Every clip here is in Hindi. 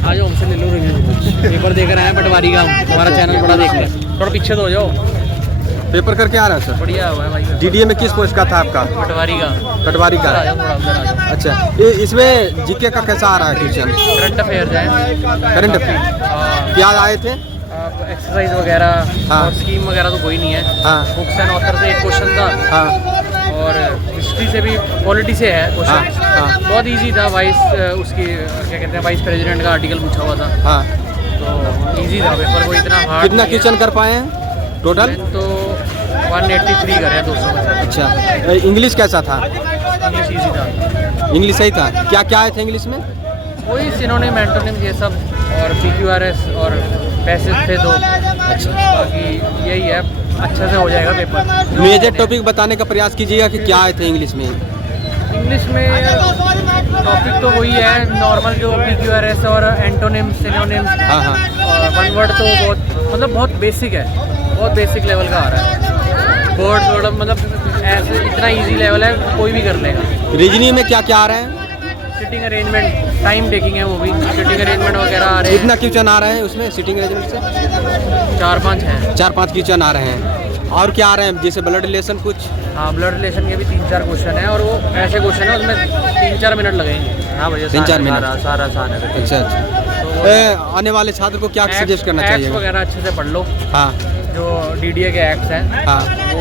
आज हमसे ले लो रिव्यू। पेपर देख रहे हैं पटवारी का, हमारा चैनल बड़ा देखते हैं। थोड़ा पीछे तो हो जाओ। पेपर करके आ रहा है सर? बढ़िया हुआ है भाई। डीडीए में किस पोस्ट का था आपका? पटवारी का। पटवारी का। उधर आ जाओ, थोड़ा उधर आ जाओ। अच्छा, इसमें जीके का कैसा आ रहा है क्वेश्चन? करंट अफेयर है। करंट अफेयर क्या आए थे? एक्सरसाइज वगैरह। हाँ। और स्कीम वगैरह तो कोई नहीं है। हाँ। बुक्स एंड ऑथर से एक क्वेश्चन था। हाँ और हिस्ट्री से भी, पॉलिटी से है क्वेश्चन। हाँ। बहुत इजी था। उसकी क्या कहते हैं, वाइस प्रेसिडेंट का आर्टिकल पूछा हुआ था। हाँ। तो इजी था पेपर, कोई इतना हार्ड। कितना क्वेश्चन कर पाए हैं टोटल? तो 183 करे 200 में से। अच्छा, इंग्लिश कैसा था? इंग्लिश इजी था। इंग्लिश सही था। क्या क्या आए थे इंग्लिश में? वही सिनोनिम, एंटोनिम ये सब, और PQRS और पैसेज थे 2। अच्छा, बाकी यही है, अच्छे से हो जाएगा पेपर। मेजर टॉपिक बताने का प्रयास कीजिएगा कि क्या आए थे इंग्लिश में। इंग्लिश में टॉपिक तो वही है नॉर्मल, जो PQRS और एंटोनिम, सिनोनिम्स। हाँ हाँ। और वन वर्ड तो बहुत बेसिक है, बहुत बेसिक लेवल का आ रहा है। वर्ड थोड़ा मतलब ऐसे इतना इजी लेवल है, कोई भी कर लेगा। रीजनिंग में क्या क्या आ रहे हैं? सिटिंग अरेंजमेंट, टाइम टेकिंग है वो भी। सिटिंग अरेंजमेंट वगैरह आ रहे हैं। कितना क्वेश्चन आ रहे हैं उसमें सिटिंग अरेंजमेंट से? 4-5 हैं। 4-5 क्वेश्चन आ रहे हैं। और क्या आ रहे हैं, जैसे ब्लड रिलेशन कुछ? हाँ, ब्लड रिलेशन के भी 3-4 क्वेश्चन हैं, और वो ऐसे क्वेश्चन है उसमें 3-4 मिनट लगेंगे। हाँ भैया, 3-4 मिनट सारा आसान है। अच्छा अच्छा। आने वाले छात्र को क्या सजेस्ट करना चाहिए? एक्ट्स वगैरह अच्छे से पढ़ लो। हाँ। जो DDA के एक्ट्स हैं, हाँ। वो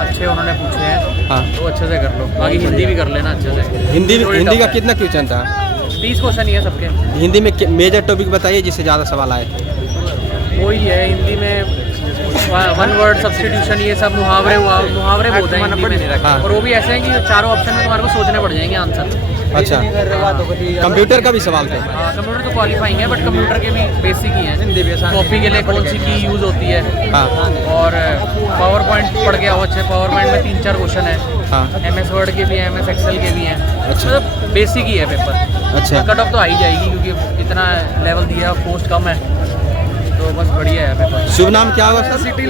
अच्छे उन्होंने पूछे हैं। हाँ। तो अच्छे से कर लो। बाकी हिंदी भी कर लेना अच्छे से। हिंदी थोड़ी का tough कितना क्वेश्चन था? 30 क्वेश्चन ही है सबके। हिंदी में मेजर टॉपिक बताइए जिससे ज़्यादा सवाल आए थे। वही है हिंदी में, वन वर्ड सब्स्टिट्यूशन, ये सब मुहावरे बहुत हैं हिंदी में। हाँ। और वो भी ऐसे हैं कि चारों ऑप्शन में तुम्हारे को सोचने पड़ जाएंगे आंसर। अच्छा, कंप्यूटर का भी सवाल थे? हाँ, कंप्यूटर तो क्वालिफाइंग है, बट कंप्यूटर के भी बेसिक ही हैं। कॉपी के लिए कौन सी की यूज़ होती है। हाँ। और पावर पॉइंट पढ़ के आओ अच्छे। पावर पॉइंट में 3-4 क्वेश्चन है। हाँ। MS वर्ड के भी हैं, MS एक्सेल के भी हैं। अच्छा। मतलब बेसिक ही है पेपर। अच्छा। कट ऑफ तो आ ही जाएगी, क्योंकि इतना लेवल दिया, पोस्ट कम है, तो बस बढ़िया है पेपर। शुभ नाम क्या होगा सर?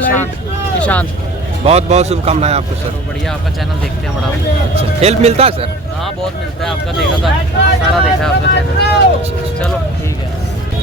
ईशांत। बहुत बहुत शुभकामनाएं आपको सर। तो बढ़िया, आपका चैनल देखते हैं बड़ा। अच्छा, हेल्प मिलता है सर? हाँ, बहुत मिलता है। आपका देखा था, सारा देखा है आपका चैनल। चलो ठीक है।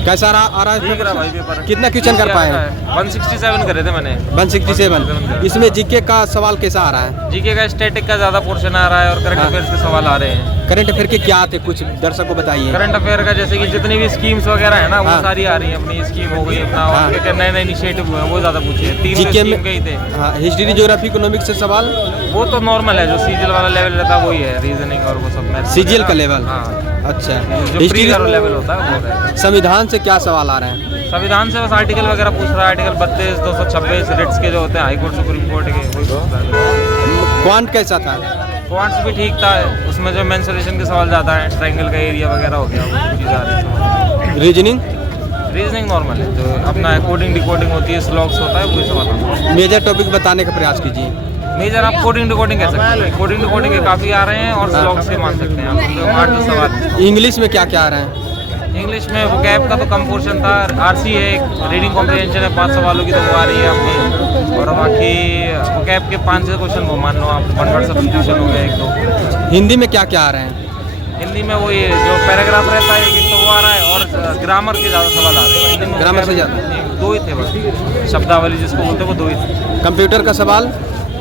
कैसा आ रहा है ठीक रहा भाई पेपर। कितना क्वेश्चन कर पाए हैं? 167 करे थे मैंने। 167। इसमें जीके का सवाल कैसा आ रहा है? जीके का स्टैटिक का ज़्यादा पोर्शन आ रहा है, और करंट हाँ। अफेयर्स के सवाल आ रहे हैं। करंट अफेयर के क्या आते कुछ दर्शक को बताइए। करंट अफेयर का जैसे कि जितनी भी स्कीम्स वगैरह है ना, वो हाँ। सारी आ रही है। अपनी स्कीम हो गई अपना, हाँ। और क्या नए नए इनिशिएटिव हुए हैं, वो ज़्यादा पूछे हैं। 3 जीके स्कीम में गई थे। हाँ, हिस्ट्री, ज्योग्राफी, इकोनॉमिक्स से सवाल? वो तो नॉर्मल है, जो सीजीएल वाला लेवल रहता है वही है। रीजनिंग और वो सब मैथ्स सीजीएल का लेवल? हाँ। अच्छा, जो हिस्ट्री प्री लेवल होता है वो है। संविधान से क्या सवाल आ रहे हैं? संविधान से बस आर्टिकल वगैरह पूछ रहा है। आर्टिकल 32, 226 रिट्स के जो होते हैं, हाई कोर्ट सुप्रीम कोर्ट के, वही पूछता है। क्वांट कैसा था? क्वांट्स भी ठीक था। उसमें जो मेंसुरेशन के सवाल ज़्यादा है, ट्रायंगल का एरिया वगैरह हो गया, वो चीज़ आ रही है। रीजनिंग? रीजनिंग नॉर्मल है, जो अपना कोडिंग डिकोडिंग होती है, स्लॉग्स होता है, वही सवाल आता है। मेजर टॉपिक बताने का प्रयास कीजिए। मेजर आप कोडिंग डिकोडिंग कह सकते हैं। कोडिंग डिकोडिंग के काफ़ी आ रहे हैं, और स्लॉग्स से मान सकते हैं आप। तो 8-10 सवाल। इंग्लिश में क्या क्या आ रहे हैं? इंग्लिश में वोकैब का तो कम पोर्शन था। RC है, रीडिंग कॉम्प्रिहेंशन है, 5 सवालों की तो वो आ रही है अपनी। और बाकी वोकैब के 5-6 क्वेश्चन वो मान लो आप। वन वर्ड सब्स्टिट्यूशन हो गया 1-2। हिंदी में क्या क्या आ रहे हैं? हिंदी में वो ये जो पैराग्राफ रहता है एक तो वो आ रहा है, और ग्रामर के ज़्यादा सवाल आ रहे हैं हिंदी में। ग्रामर से ज़्यादा? 2 ही थे बस, शब्दावली जिसको बोलते हैं वो 2 ही थे। कंप्यूटर का सवाल?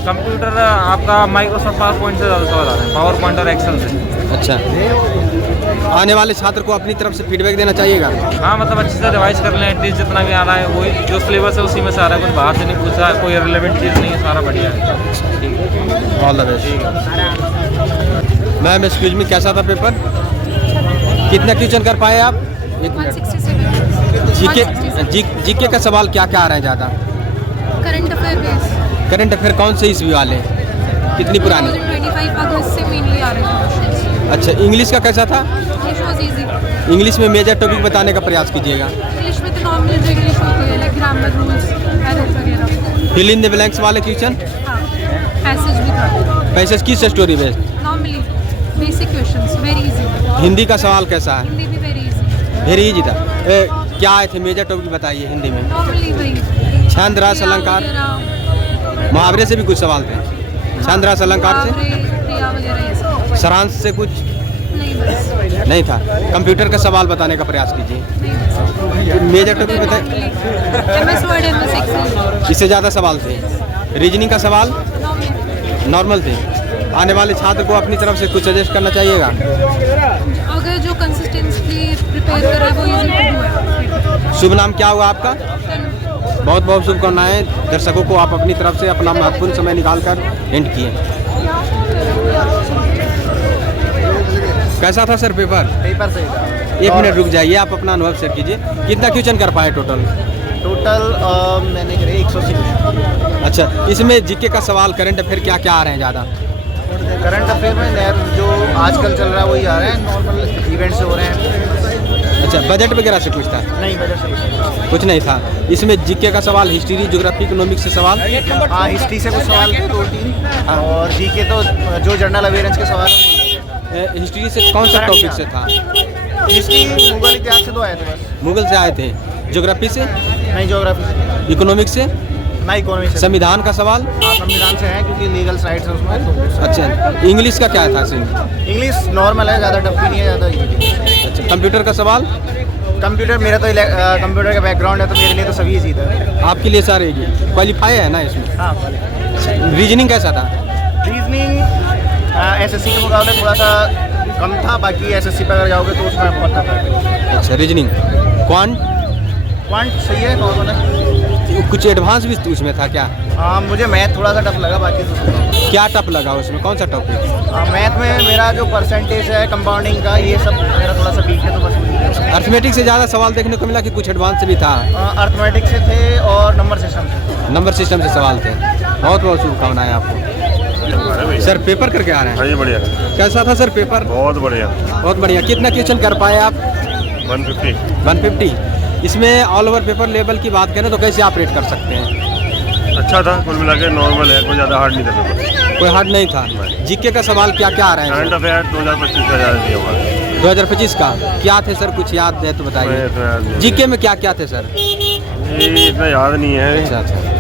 कंप्यूटर आपका माइक्रोसॉफ्ट पावर पॉइंट से ज़्यादा सवाल आ रहे हैं, पावर पॉइंट और एक्सेल से। अच्छा, आने वाले छात्र को अपनी तरफ से फीडबैक देना चाहिएगा? हाँ, मतलब अच्छे से रिवाइज कर लें। एटलीस्ट जितना भी आ रहा है वही जो सिलेबस है उसी में से आ रहा है। कुछ बाहर से नहीं पूछा है, कोई रिलेवेंट चीज़ नहीं है, सारा बढ़िया है। ठीक है, all the best. Ma'am excuse me, कैसा था पेपर? कितना क्वेश्चन कर पाए आप? 167। जीके का सवाल क्या क्या आ रहे हैं ज़्यादा? Current affair base. Current affair कौन से ईस्वी वाले? कितनी पुरानी? 2025 अगस्त से मेनली आ रहे हैं। अच्छा, इंग्लिश का कैसा था? English was easy. इंग्लिश में मेजर टॉपिक बताने का प्रयास कीजिएगा। इंग्लिश में तो नॉर्मल जो इंग्लिश होती है, लाइक ग्रामर, रूल्स, एरर्स वगैरह। फिल इन द ब्लैंक्स वाले क्वेश्चन? हाँ, पैसेज भी था। पैसेज किस story based? Normally basic questions, very easy. Hindi का सवाल कैसा है? हिंदी भी वेरी इजी। वेरी इजी था। क्या आए थे मेजर टॉपिक बताइए हिंदी में? नॉर्मली वही छंद, रस, अलंकार, मुहावरे से भी कुछ सवाल थे। छंद, रस, अलंकार से? क्रिया वगैरह ये सब। सारांश से कुछ? नहीं बस नहीं था। कंप्यूटर का सवाल बताने का प्रयास कीजिए। नहीं बस मेजर टॉपिक बताए। MS वर्ड MS एक्सेल इससे ज़्यादा सवाल थे। रीजनिंग का सवाल नॉर्मल थे। आने वाले छात्र को अपनी तरफ से कुछ सजेस्ट करना चाहिएगा। अगर जो कंसिस्टेंटली प्रिपेयर कर रहा है वो इजी टू डू है। शुभ नाम क्या हुआ आपका? बहुत बहुत शुभकामनाएं। दर्शकों को आप अपनी तरफ से अपना महत्वपूर्ण समय निकाल कर एंड किए। कैसा था सर पेपर? पेपर सही था। 1 मिनट रुक जाइए, आप अपना अनुभव शेयर कीजिए। कितना क्वेश्चन कर पाए टोटल? मैंने करे 180। अच्छा, इसमें जीके का सवाल, करंट अफेयर क्या क्या आ रहे हैं ज़्यादा? करंट अफेयर में जो आजकल चल रहा है वही आ रहा है, नॉर्मल इवेंट्स हो रहे हैं। अच्छा, बजट वगैरह से कुछ था? नहीं, बजट से कुछ नहीं था। इसमें जीके का सवाल, हिस्ट्री, ज्योग्राफी, इकोनॉमिक्स से सवाल? हाँ, हिस्ट्री से कुछ सवाल थे 2-3। और जीके तो जो जनरल अवेयरेंस के सवाल हैं। हिस्ट्री से कौन सा टॉपिक से था? हिस्ट्री मुगल इतिहास से 2 आए थे बस। मुगल से आए थे। ज्योग्राफी से? नहीं, ज्योग्राफी से। इकोनॉमिक्स से? नहीं, इकोनॉमी से। संविधान का सवाल? हाँ, संविधान से है क्योंकि लीगल साइड्स है उसमें तो। अच्छा, इंग्लिश का क्या था इसमें? इंग्लिश नॉर्मल है, ज़्यादा टफ भी नहीं है, ज़्यादा इजी। अच्छा, कंप्यूटर का सवाल? कंप्यूटर मेरा तो कंप्यूटर का बैकग्राउंड है तो मेरे लिए तो सभी इजी था। आपके लिए सर क्वालिफाई है ना इसमें? हाँ, रीजनिंग कैसा था? रीजनिंग SSC के मुकाबले थोड़ा सा कम था। बाकी SSC पर अगर जाओगे तो उसमें बहुत टफ है। अच्छा, रीजनिंग। क्वांट सही है, नॉर्मल है। कुछ एडवांस भी उसमें था क्या? हाँ, मुझे मैथ थोड़ा सा टफ लगा, बाकी तो क्या टफ लगा उसमें? कौन सा टॉपिक? मैथ में मेरा जो परसेंटेज है कंपाउंडिंग का, ये सब मेरा थोड़ा सा वीक है तो बस। अर्थमेटिक से ज़्यादा सवाल देखने को मिला कि कुछ एडवांस भी था? अर्थमेटिक से थे और नंबर सिस्टम से। नंबर सिस्टम से सवाल थे। बहुत बहुत शुभकामनाएं आपको। सर पेपर करके आ रहे हैं? हाँ जी, बढ़िया। कैसा था सर पेपर? बहुत बढ़िया। बहुत बढ़िया। कितना क्वेश्चन कर पाए आप? 150। 150। इसमें ऑल ओवर पेपर लेवल की बात करें तो कैसे ऑपरेट कर सकते हैं? अच्छा था, कुल मिला के नॉर्मल है, कोई ज़्यादा हार्ड नहीं था पेपर। कोई हार्ड नहीं था। जीके का सवाल क्या क्या आ रहे हैं? करंट अफेयर 2025 का ज़्यादा दिया हुआ है। 2025 का क्या थे सर? कुछ याद है तो बताइए। जीके में क्या क्या थे सर? ये इतना याद नहीं है। अच्छा अच्छा।